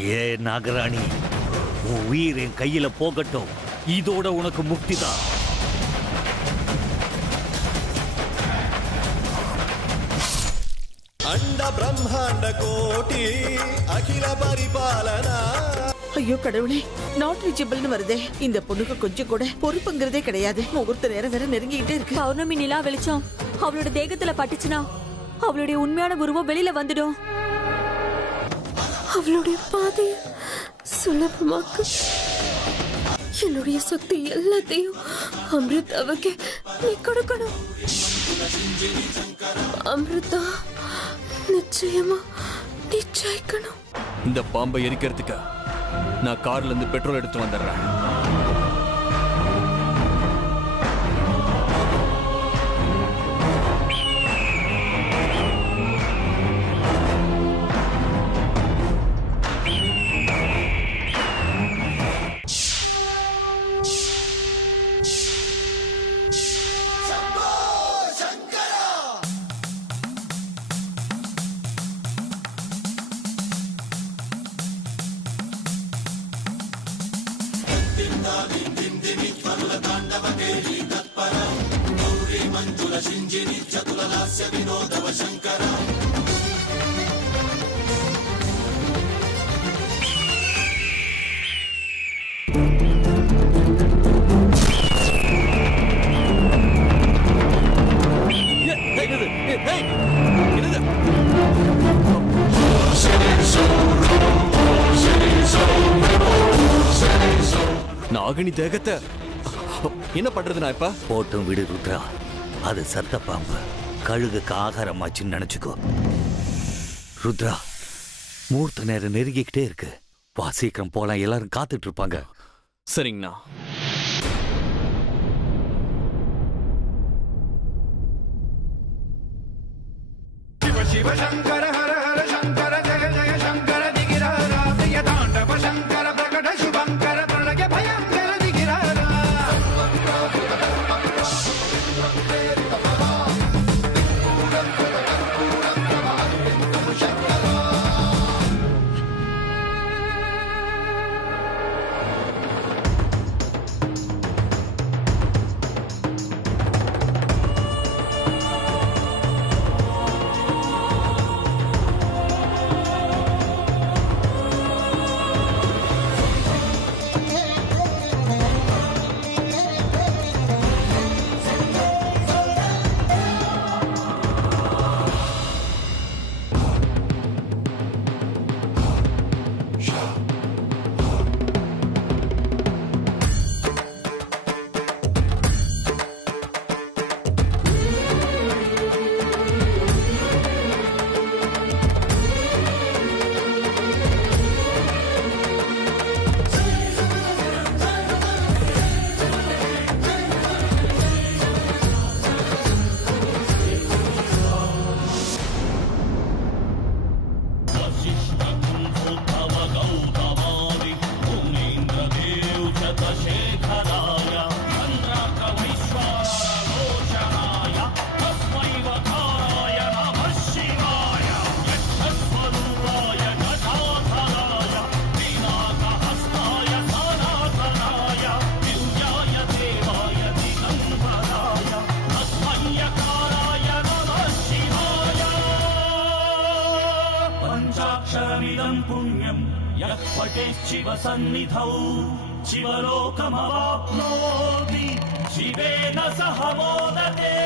ஏ நாகராணி, உன் உயிர் என் கையில போகட்டும். இதோட உனக்கு முக்திதான். அண்ட பிரம்மாண்ட கோட்டி அகில பரிபாலனா. ஐயோ கடவுளே, நாட் ரீச்சபிள்னு வருதே. இந்த பொண்ணுக்கு கொஞ்சம் கூட பொறுப்புங்கிறதே கிடையாது. முகூர்த்த நேரம் வேற நெருங்கிக்கிட்டே இருக்கு. பௌர்ணமி நிலா வெளிச்சம் அவளோட தேகத்துல பட்டுச்சுன்னா அவளுடைய உண்மையான உருவம் வெளியில வந்துடும். அவளுடைய பாதைய சுலபமாக்கு. என்னுடைய சக்தி எல்லாத்தையும் அமிர்தாவுக்கு நீ கொடுக்கணும். அமிர்தா நிச்சயமா நீ ஜெயிக்கணும். இந்த பாம்பை எரிக்கிறதுக்கு நான் கார்ல இருந்து பெட்ரோல் எடுத்து வந்துடுறேன். நாகினி தேகத்தை என்ன பண்றது? நான் இப்ப போட்டும் விடு ருத்ரா. அது சத்த பாம்பு, கழுகுக்கு ஆகாரமாச்சுன்னு நினைச்சுக்கோ. ருத்ரா, மூர்த்த நேரம் நெருங்கிக்கிட்டே இருக்கு. வா, சீக்கிரம் போலாம். எல்லாரும் காத்துட்டு இருப்பாங்க. சரிங்கண்ணா. शिव शंकर हर हर शंकर जय जय शंकर दिगिरारा प्रिय तांडव शंकर प्रकट शुभंकर प्रणय भयंकर दिगिरारा. शिव सन्निधौ शिवलोकमवाप्नोति शिवेन सह मोदते.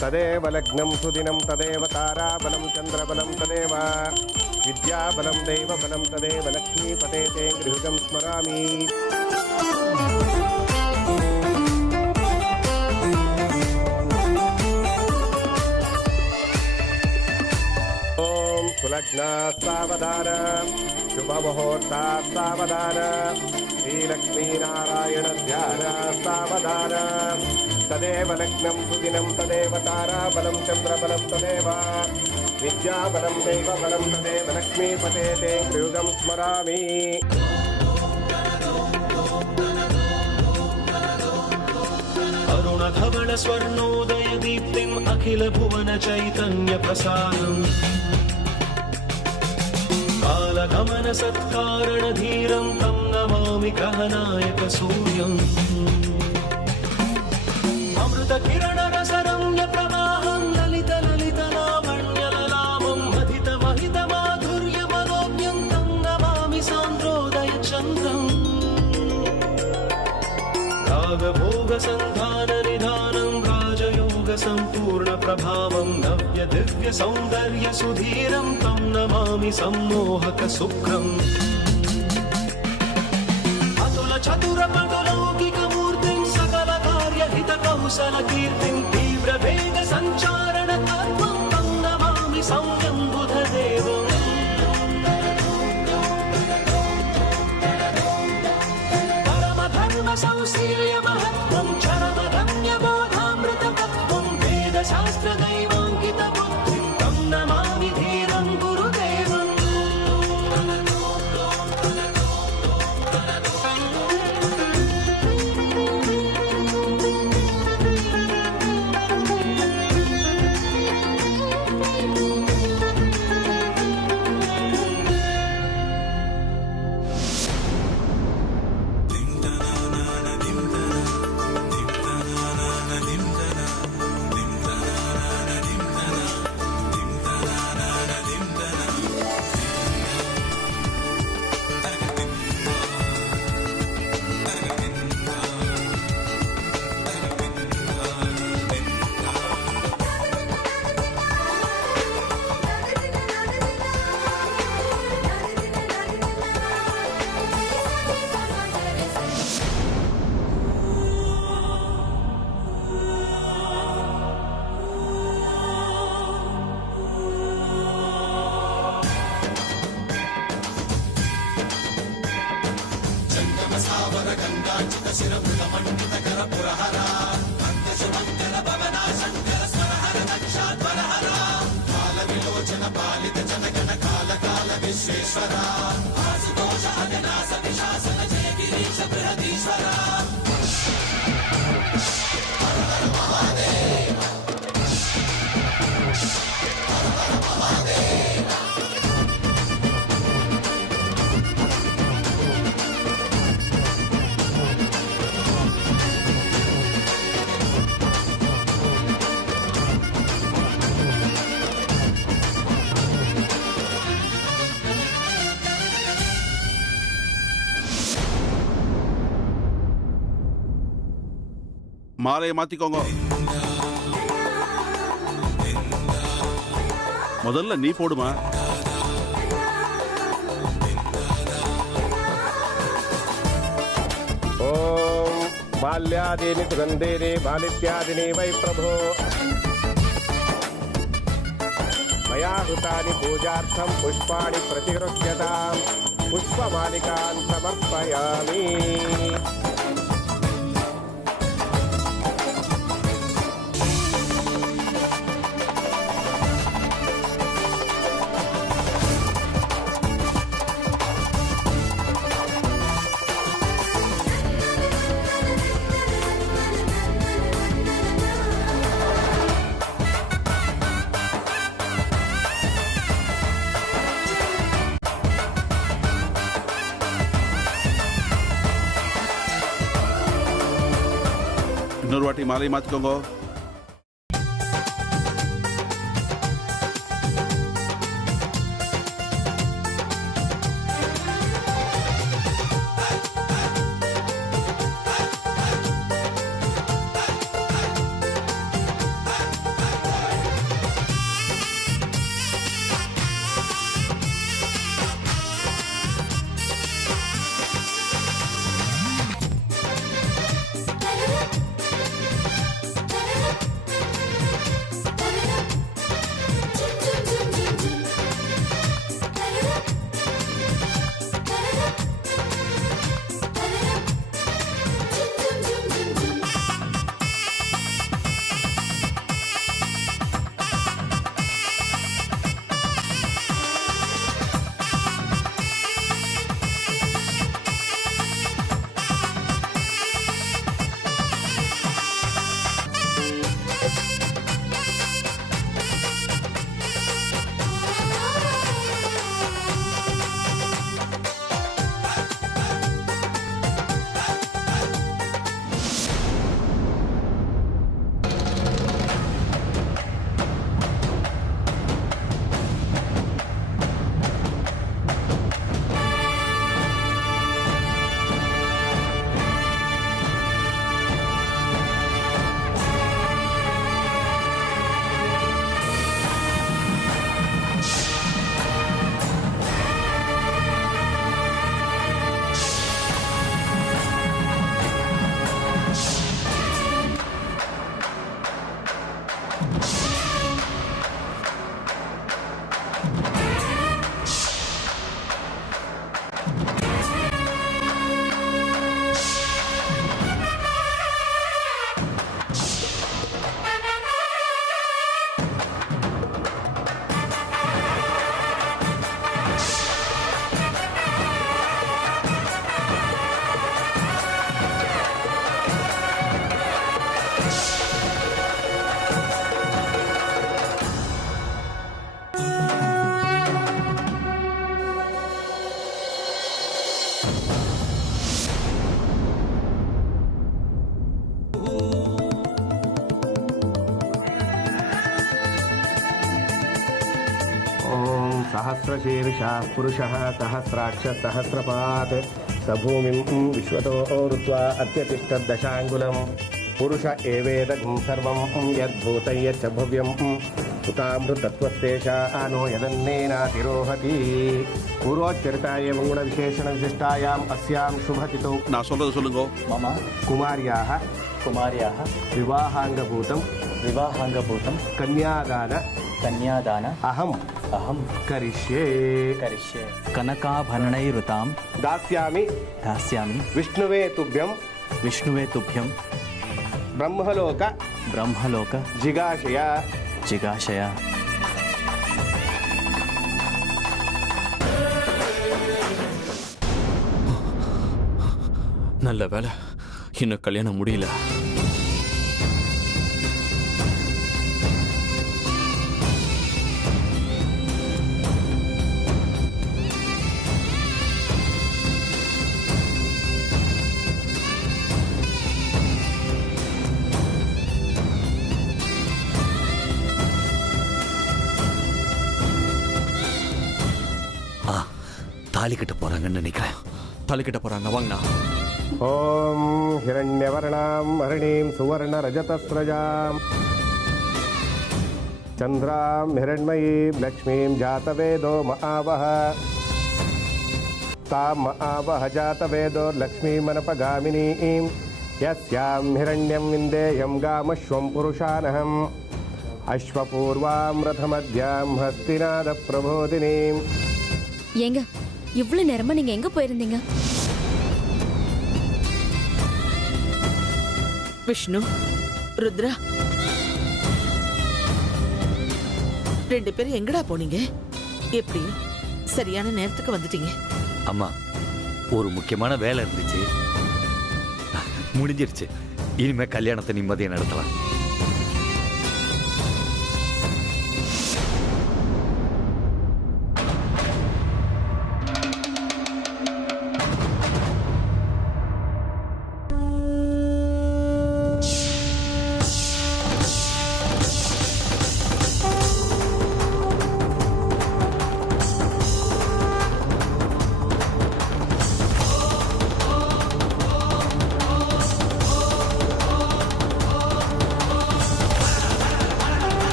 तदेव लग्नं सुदिनं तदेव ताराबलं चन्द्रबलं तदेव विद्याबलं दैवबलं तदेव लक्ष्मीपते ते गृहं स्मरामि. ॐ सुलग्ना सावधान शुभमुहूर्ता सावधान श्रीलक्ष्मीनारायण ध्यान सावधान तदेव लग्नं सुदिनं तदेव ताराबलं चन्द्रबलं तदेव विद्याबलं दैवबलं तदेव लक्ष्मीपते ते युगं स्मरामि। अरुणधवल स्वर्णोदय दीप्तिम् अखिल भुवन चैतन्य प्रसारम् कालगमन सत्कारण धीरं तं नमामि ग्रहनायक सूर्यम् अमृत किरण रसरम्य प्रवाहं ललित ललित लावण्य ललामं महित महित माधुर्य मनोज्ञं तं नमामि सान्द्रोदय चन्द्रम् रागभोग संधान निधानं राजयोग संपूर्ण प्रभावं नव्य दिव्य सौन्दर्य सुधीरं तं नमामि सम्मोहक शुक्रम् अतुल चतुर पटलौकिक मूर्तिं सकल कार्य हित कौशल कीर्तिं तीव्र वेग संचारण तत्त्वं तं नमामि सौम्यं बुधदेवम् संशील्य महत्त्वं चरमरम्य बोधामृततत्त्वं वेदशास्त्र दैवाङ्कित बुद्धिं तं नमामि धीरं गुरुदेवम् மாலையை மாத்திக்கோங்க. முதல்ல நீ போடுமா. ओम बाल्यादीनि सुगन्धेनि बालित्यादिनि वै प्रभो मया हुतानि पूजार्थं पुष्पाणि प्रतिगृह्यताम् पुष्पमालिकान् समर्पयामि। இன்னொரு வாட்டி மாலையை மாத்திக்கோங்க. सहस्रशीर्षः पुरुषः सहस्राक्ष सहस्रपात् सभूमिं विश्वतो ऋत्वा अत्यतिष्ठद्दशाङ्गुलम् पुरुष एवेदं सर्वं यद्भूतं यच्च भव्यं उतामृतत्वस्तेषानो यदन्नेनातिरोहति पूर्वोच्चरिताय गुणविशेषणविशिष्टायाम् अस्यां शुभतिथौ நான் சொல்றது சொல்லுங்க. मम कुमार्याः विवाहाङ्गभूतं कन्यादान अहं करिष्ये कनकाभरणैरुतां दास्यामि विष्णुवे तुभ्यं ब्रह्मलोक जिगाशया நல்ல வேலை இன்னும் கல்யாணம் முடியல. தாலி கட்ட போறாங்கன்னு நினைக்கிறேன். தாலி கட்ட போறாங்க, வாங்கண்ணா. ओम हिरण्यवर्णां हरिणीं सुवर्णरजतस्रजां चन्द्रां हिरण्मयीं लक्ष्मीं जातवेदो महावः तां महावः जातवेदो लक्ष्मीमनपगामिनीं यस्यां हिरण्यं विन्देयं गामश्वं पुरुषानहम् अश्वपूर्वां रथमध्यां हस्तिनादप्रबोधिनीं. ஏங்க இவ்வளவு நேரமா நீங்க எங்க போயிருந்தீங்க? விஷ்ணு, ருத்ரா, ரெண்டு பேரும் எங்கடா போனீங்க? எப்படியும் சரியான நேரத்துக்கு வந்துட்டீங்க. அம்மா, ஒரு முக்கியமான வேலை இருந்துச்சு, முடிஞ்சிருச்சு. இனிமே கல்யாணத்தை நிம்மதியா நடத்தலாம்.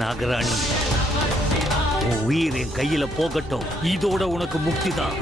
நாகராணி, உயிர் என் கையில போகட்டும். இதோட உனக்கு முக்தி தான்.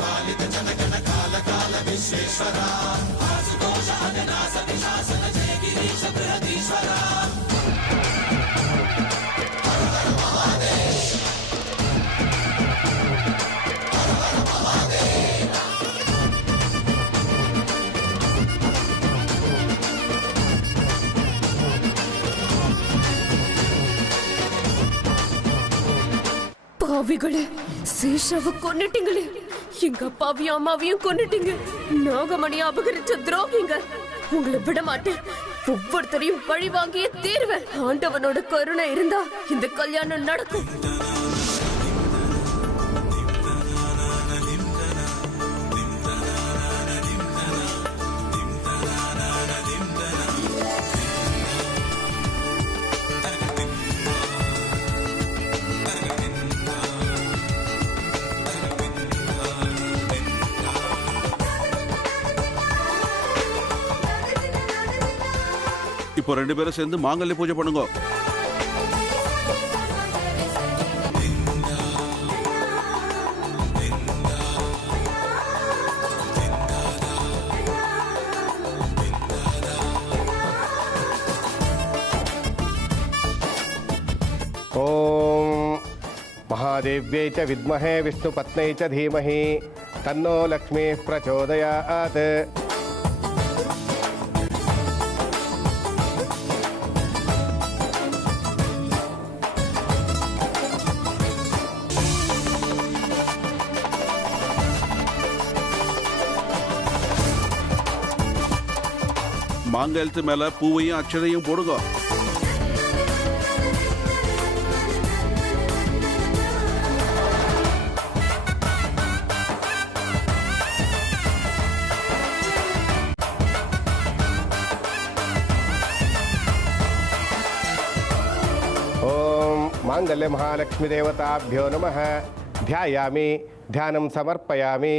बालित जनक பாவிகளே, சேஷாவை கொன்னுட்டீங்களே, எங்க அப்பாவையும் அம்மாவையும் கொன்னுட்டீங்க, நாகமணி அபகரிச்ச துரோகிங்க. உங்களை விட மாட்டேன், ஒவ்வொருத்தரையும் பழி வாங்கியே தீர்வேன். ஆண்டவனோட கருணை இருந்தா இந்த கல்யாணம் நடக்கும். இப்போ 2 பேரும் சேர்ந்து மாங்கல்ய பூஜை பண்ணுங்க. ओम महादेव्यै च विद्महे विष्णुपत्न्यै च धीमहि तन्नो लक्ष्मीः प्रचोदयात्. மாங்கல்யத்து மேல பூவையும் அச்சதையும் போடுங்க. ओम मांगल्य महालक्ष्मी देवताभ्यो नमः. ध्यायामि, ध्यानं समर्पयामि.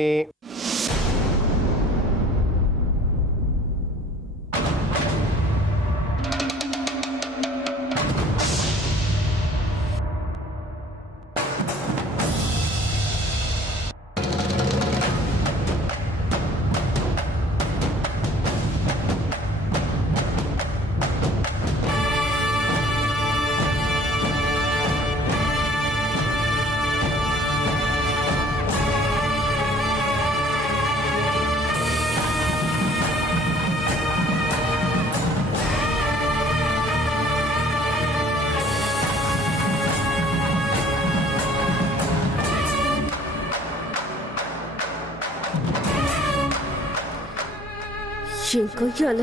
என் கையால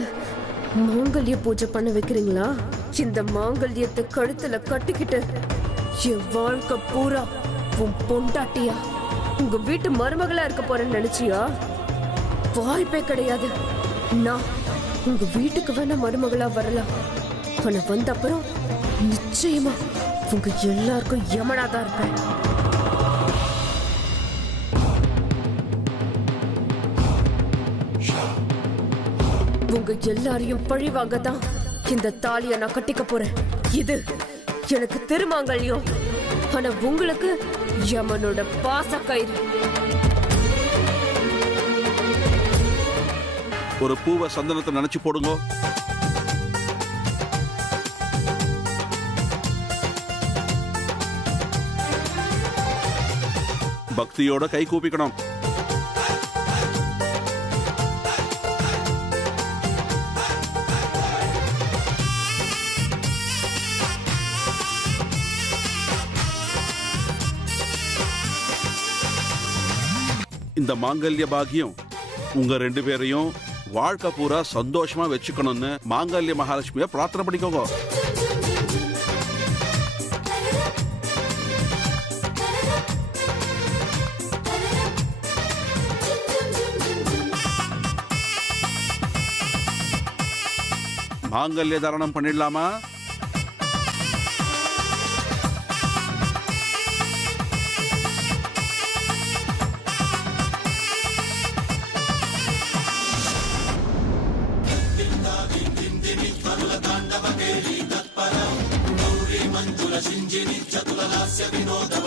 மாங்கல்ய பூஜை பண்ண வைக்கிறீங்களா? இந்த மாங்கல்யத்தை கழுத்துல கட்டிக்கிட்டு என் வாழ்க்கை பூரா உன் பொண்டாட்டியா உங்க வீட்டு மருமகளா இருக்க போறேன்னு நினைச்சியா? வாய்ப்பே கிடையாது. நான் உங்க வீட்டுக்கு வேணா மருமகளா வரலாம், ஆனா வந்த அப்புறம் நிச்சயமா உங்க எல்லாருக்கும் யமனாதான் இருப்பேன். உங்க எல்லாரையும் பழி வாங்கதான் இந்த தாலியை நான் கட்டிக்க போறேன். இது எனக்கு திருமாங்கல்யம், ஆனா உங்களுக்கு யமனோட பாசக்கயிறு. ஒரு பூவை சந்தனத்தை நினைச்சு போடுங்க. பக்தியோட கை கூப்பிக்கணும். இந்த மாங்கல்ய பாக்கியம் உங்க 2 பேரையும் வாழ்க்கை பூரா சந்தோஷமா வச்சுக்கணும்னு மாங்கல்ய மகாலட்சுமியை பிரார்த்தனை பண்ணிக்கோங்க. மாங்கல்ய தாரணம் பண்ணிடலாமா? మంజుల సింజిని చతుల లాస్య వినోదవ